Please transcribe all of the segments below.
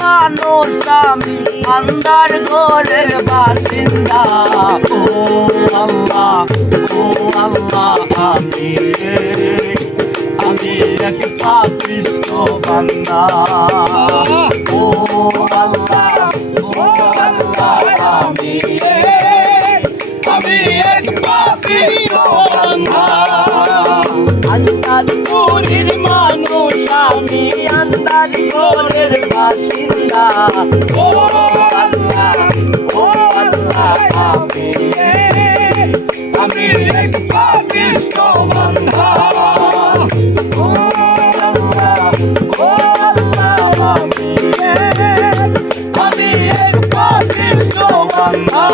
মানুষ আমি আন্দার ঘরের বাসিন্দা। ও আল্লাহ আমি এক পাপিষ্ঠ বান্দা। ও আল্লাহ আমি এক পাপিষ্ঠ বান্দা। আন্দারপুরের মানুষ আমি আন্দার ঘরের বাসিন্দা। ও আল্লাহ আমি এক পাপিষ্ঠ বান্দা। ও আল্লাহ আমি এক পাপিষ্ঠ বান্দা।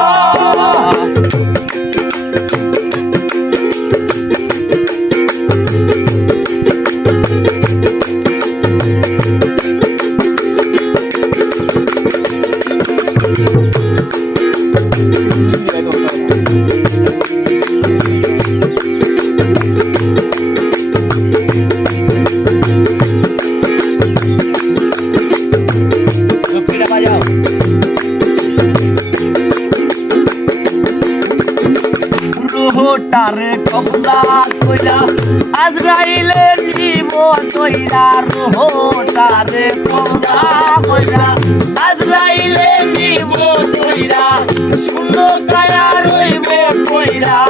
রুহটারে কবজা কইরা আজরাইলে নিব কইরা। রুহটারে কবজা কইরা আজরাইলে নিব কইরা। শূন্য কায়া রইব কইরা।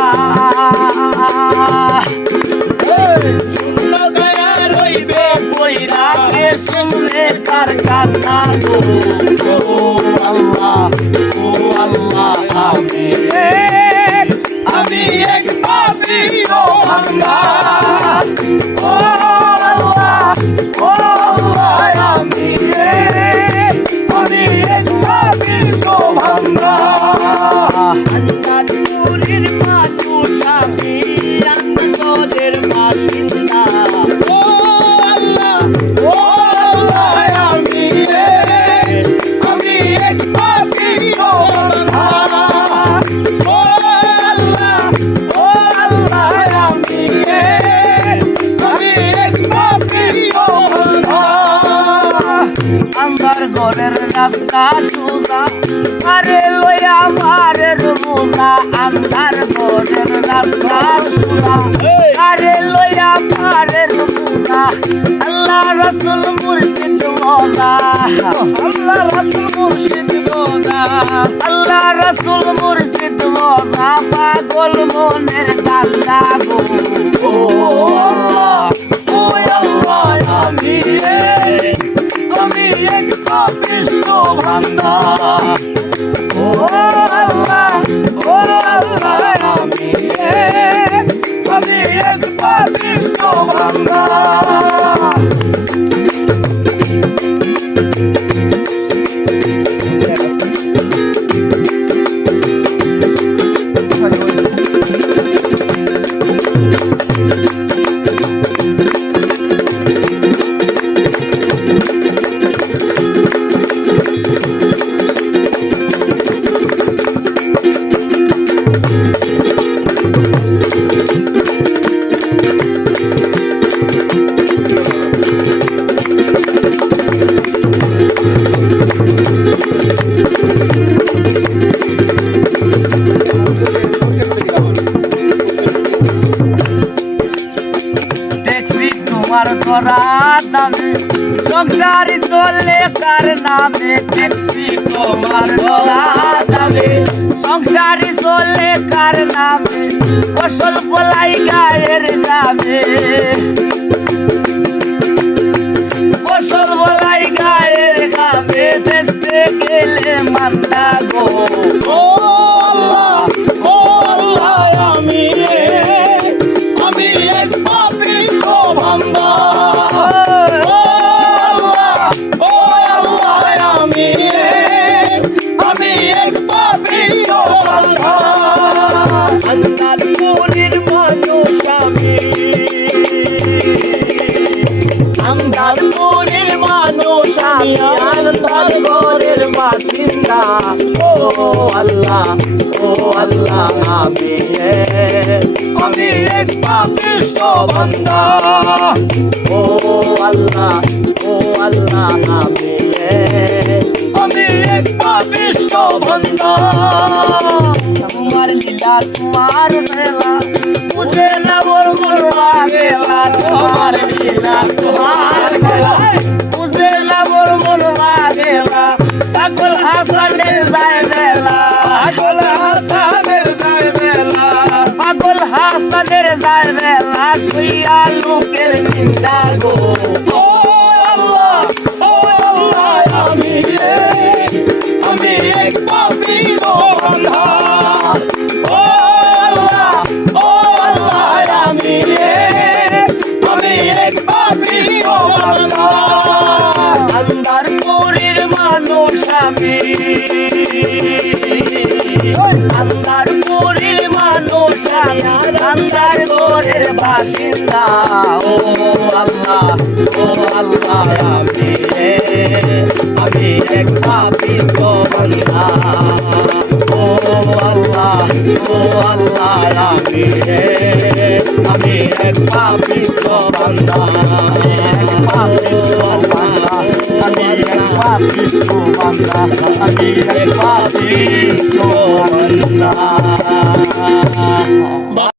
শূন্য কায়া রইবে কইরা। কে শুনবে কার কান্না গো। ও আল্লাহ আমি এক পাপিষ্ঠ বান্দা। ও আল্লাহ আমি এক পাপিষ্ঠ বান্দা। আন্দারপুরের মানুষ আমি আন্দারের বাসিন্দা। ও আল্লাহ আমি এক পাপিষ্ঠ বান্দা। আন্দার ঘরের রাস্তা সোজা আরে লইয়া মারের মোজা। আন্দার ঘরের রাস্তা সোজা আরে লইয়া মারের মোজা। আল্লাহ রাসূল মুর্শিদ মওলা। আল্লাহ রাসূল মুর্শিদ মওলা। আল্লাহ রাসূল মুর্শিদ মওলা। পাগল মনের দাল্লা গো। ও আল্লাহ আমি এক পাপিষ্ঠ বান্দা। ও আল্লাহ আমি এক পাপিষ্ঠ বান্দা। তোমার ধরা নামে সংসারী চলে কার নামে। ট্যাক্সি তোমার ধরা নামে সংসারী চলে কার নামে। ফসল বলাই গায়ের নামে। ফসল বলাই গায়ের নামে। দেখতে গেলে মান্না গো। ও আল্লাহ আমি এক পাপিষ্ঠ বান্দা। ও আল্লাহ আমি এক পাপিষ্ঠ বান্দা। আন্দারপুরের মানুষ আমি আন্দারপুরের মানুষ আমি আন্দার ঘরের বাসিন্দা। ও আল্লাহ আমি এক পাপিষ্ঠ বান্দা। ও আল্লাহ আমি তোমার লীলা তোমার বেলা বুঝে না মোর মনবা গেলা তোমার লীলা তোমার বেলা বুঝে না মোর মনবা গেলা পাগল হাসানের যায় বেলা পাগল হাসানের যায় বেলা পাগল হাসানের যায় বেলা শুইয়া লোকের নিন্দা গো আমি এক পাপীর বান্দা আমি এক পাপীর বান্দা আন্দারপুরের মানুষ আমি আন্দারপুরের মানুষ আমি আন্দারপুরের বাসিন্দা ও আল্লাহ আমি এক পাপিষ্ঠ বান্দা ও আল্লাহ আমি এক পাপিষ্ঠ বান্দা আমি এক পাপিষ্ঠ বান্দা আমি এক পাপিষ্ঠ বান্দা